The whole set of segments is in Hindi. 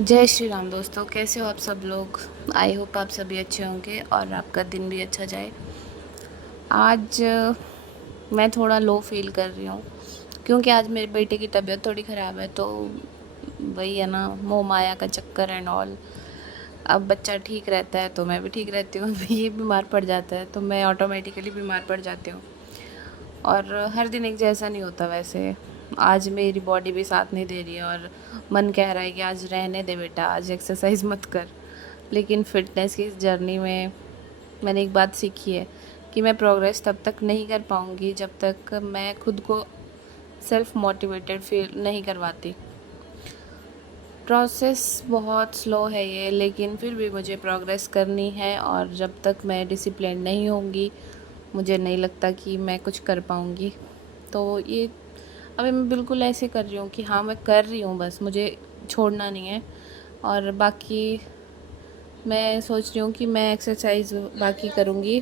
जय श्री राम दोस्तों, कैसे हो आप सब लोग। आई होप आप सभी अच्छे होंगे और आपका दिन भी अच्छा जाए। आज मैं थोड़ा लो फील कर रही हूँ क्योंकि आज मेरे बेटे की तबीयत थोड़ी ख़राब है। तो वही है ना, मोह माया का चक्कर एंड ऑल। अब बच्चा ठीक रहता है तो मैं भी ठीक रहती हूँ। ये बीमार पड़ जाता है तो मैं ऑटोमेटिकली बीमार पड़ जाती हूँ। और हर दिन एक जैसा नहीं होता वैसे। आज मेरी बॉडी भी साथ नहीं दे रही है और मन कह रहा है कि आज रहने दे बेटा, आज एक्सरसाइज मत कर। लेकिन फ़िटनेस की इस जर्नी में मैंने एक बात सीखी है कि मैं प्रोग्रेस तब तक नहीं कर पाऊँगी जब तक मैं खुद को सेल्फ मोटिवेटेड फील नहीं करवाती। प्रोसेस बहुत स्लो है ये, लेकिन फिर भी मुझे प्रोग्रेस करनी है और जब तक मैं डिसिप्लिन नहीं होंगी मुझे नहीं लगता कि मैं कुछ कर पाऊँगी। तो ये अभी मैं बिल्कुल ऐसे कर रही हूँ कि हाँ, मैं कर रही हूँ, बस मुझे छोड़ना नहीं है। और बाकी मैं सोच रही हूँ कि मैं एक्सरसाइज बाकी करूँगी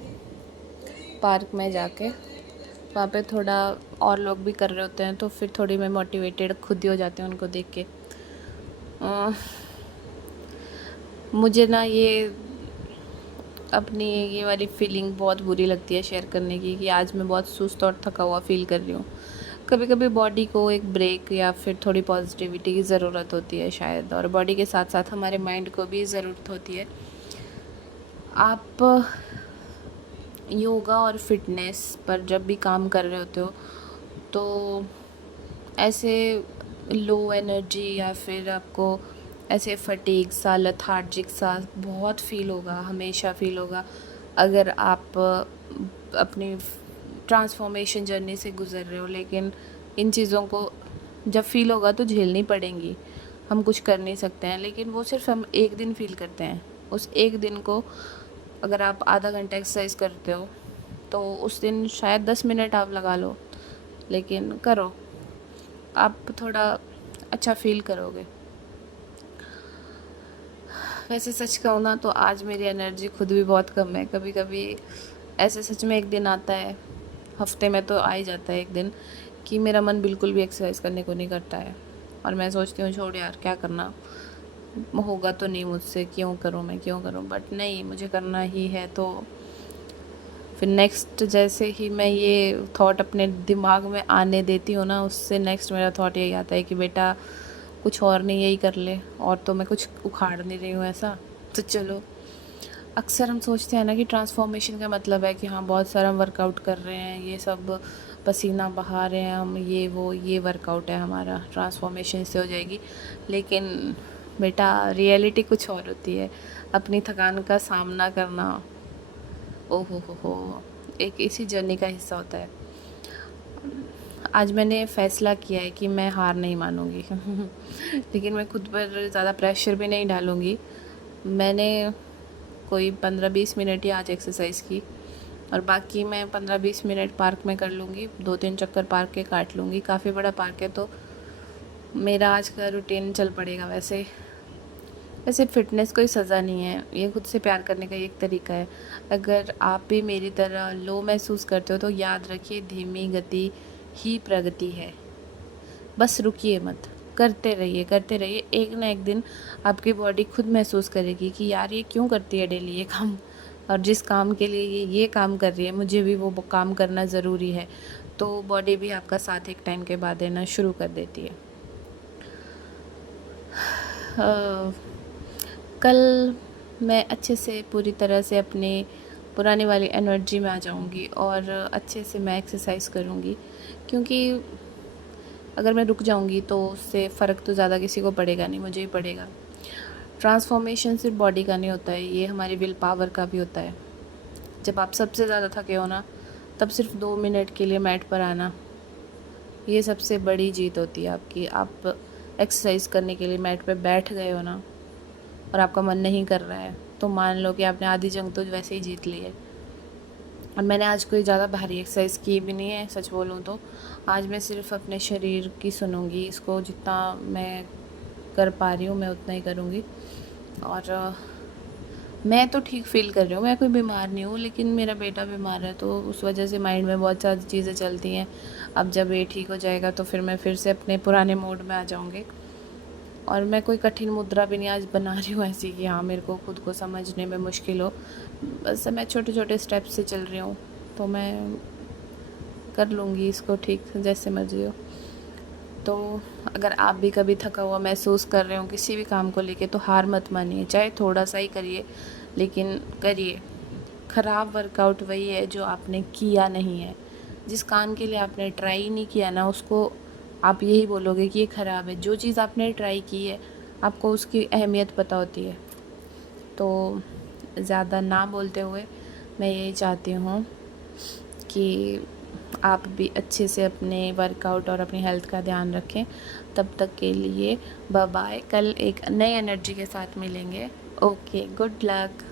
पार्क में जाके। वहाँ पे थोड़ा और लोग भी कर रहे होते हैं तो फिर थोड़ी मैं मोटिवेटेड खुद ही हो जाती हूँ उनको देख के। अ, मुझे ना ये अपनी ये वाली फीलिंग बहुत बुरी लगती है शेयर करने की कि आज मैं बहुत सुस्त और थका हुआ फील कर रही हूँ। कभी कभी बॉडी को एक ब्रेक या फिर थोड़ी पॉजिटिविटी की ज़रूरत होती है शायद, और बॉडी के साथ साथ हमारे माइंड को भी ज़रूरत होती है। आप योगा और फिटनेस पर जब भी काम कर रहे होते हो तो ऐसे लो एनर्जी या फिर आपको ऐसे फटीग सा, लेथार्जिक सा बहुत फील होगा, हमेशा फील होगा अगर आप अपनी ट्रांसफॉर्मेशन जर्नी से गुज़र रहे हो। लेकिन इन चीज़ों को जब फील होगा तो झेलनी पड़ेंगी। हम कुछ कर नहीं सकते हैं, लेकिन वो सिर्फ हम एक दिन फील करते हैं। उस एक दिन को अगर आप आधा घंटा एक्सरसाइज करते हो तो उस दिन शायद 10 मिनट आप लगा लो, लेकिन करो, आप थोड़ा अच्छा फील करोगे। वैसे सच कहूँ ना तो आज मेरी एनर्जी खुद भी बहुत कम है। कभी कभी ऐसे सच में एक दिन आता है, हफ्ते में तो आ ही जाता है एक दिन, कि मेरा मन बिल्कुल भी एक्सरसाइज करने को नहीं करता है और मैं सोचती हूँ छोड़ यार, क्या करना, होगा तो नहीं मुझसे, क्यों करूँ मैं, क्यों करूँ। बट नहीं, मुझे करना ही है। तो फिर नेक्स्ट जैसे ही मैं ये थॉट अपने दिमाग में आने देती हूँ ना, उससे नेक्स्ट मेरा थॉट यही आता है कि बेटा कुछ और नहीं, यही कर ले, और तो मैं कुछ उखाड़ नहीं रही हूँ ऐसा। तो चलो, अक्सर हम सोचते हैं ना कि ट्रांसफॉर्मेशन का मतलब है कि हाँ बहुत सारा हम वर्कआउट कर रहे हैं, ये सब पसीना बहा रहे हैं हम, ये वो, ये वर्कआउट है हमारा, ट्रांसफॉर्मेशन से हो जाएगी। लेकिन बेटा रियलिटी कुछ और होती है। अपनी थकान का सामना करना, ओ हो, एक इसी जर्नी का हिस्सा होता है। आज मैंने फ़ैसला किया है कि मैं हार नहीं मानूँगी। लेकिन मैं खुद पर ज़्यादा प्रेशर भी नहीं डालूँगी। मैंने कोई 15-20 मिनट ही आज एक्सरसाइज की और बाकी मैं 15-20 मिनट पार्क में कर लूँगी, 2-3 चक्कर पार्क के काट लूँगी। काफ़ी बड़ा पार्क है तो मेरा आज का रूटीन चल पड़ेगा। वैसे फ़िटनेस कोई सज़ा नहीं है, ये खुद से प्यार करने का एक तरीका है। अगर आप भी मेरी तरह लो महसूस करते हो तो याद रखिए, धीमी गति ही प्रगति है। बस रुकिए मत, करते रहिए। एक ना एक दिन आपकी बॉडी खुद महसूस करेगी कि यार ये क्यों करती है डेली ये काम, और जिस काम के लिए ये काम कर रही है मुझे भी वो काम करना ज़रूरी है। तो बॉडी भी आपका साथ एक टाइम के बाद देना शुरू कर देती है। अ, कल मैं अच्छे से पूरी तरह से अपने पुराने वाली एनर्जी में आ जाऊंगी और अच्छे से मैं एक्सरसाइज करूंगी, क्योंकि अगर मैं रुक जाऊंगी तो उससे फ़र्क तो ज़्यादा किसी को पड़ेगा नहीं, मुझे ही पड़ेगा। ट्रांसफॉर्मेशन सिर्फ बॉडी का नहीं होता है, ये हमारी विल पावर का भी होता है। जब आप सबसे ज़्यादा थके हो ना, तब सिर्फ 2 मिनट के लिए मैट पर आना, ये सबसे बड़ी जीत होती है आपकी। आप एक्सरसाइज करने के लिए मैट पे बैठ गए हो ना और आपका मन नहीं कर रहा है, तो मान लो कि आपने आधी जंग तो वैसे ही जीत ली है। और मैंने आज कोई ज़्यादा भारी एक्सरसाइज की भी नहीं है, सच बोलूँ तो। आज मैं सिर्फ अपने शरीर की सुनूँगी, इसको जितना मैं कर पा रही हूँ मैं उतना ही करूँगी। और मैं तो ठीक फ़ील कर रही हूँ, मैं कोई बीमार नहीं हूँ, लेकिन मेरा बेटा बीमार है तो उस वजह से माइंड में बहुत सारी चीज़ें चलती हैं। अब जब ये ठीक हो जाएगा तो फिर मैं फिर से अपने पुराने मोड में आ जाऊँगी। और मैं कोई कठिन मुद्रा भी नहीं आज बना रही हूँ ऐसी कि हाँ मेरे को खुद को समझने में मुश्किल हो। बस मैं छोटे छोटे स्टेप से चल रही हूँ, तो मैं कर लूँगी इसको ठीक जैसे मर्जी हो। तो अगर आप भी कभी थका हुआ महसूस कर रहे हो किसी भी काम को लेके, तो हार मत मानिए, चाहे थोड़ा सा ही करिए लेकिन करिए। ख़राब वर्कआउट वही है जो आपने किया नहीं है। जिस काम के लिए आपने ट्राई नहीं किया ना, उसको आप यही बोलोगे कि ये ख़राब है। जो चीज़ आपने ट्राई की है, आपको उसकी अहमियत पता होती है। तो ज़्यादा ना बोलते हुए मैं यही चाहती हूँ कि आप भी अच्छे से अपने वर्कआउट और अपनी हेल्थ का ध्यान रखें। तब तक के लिए बाय बाय। कल एक नई एनर्जी के साथ मिलेंगे। Okay, good luck.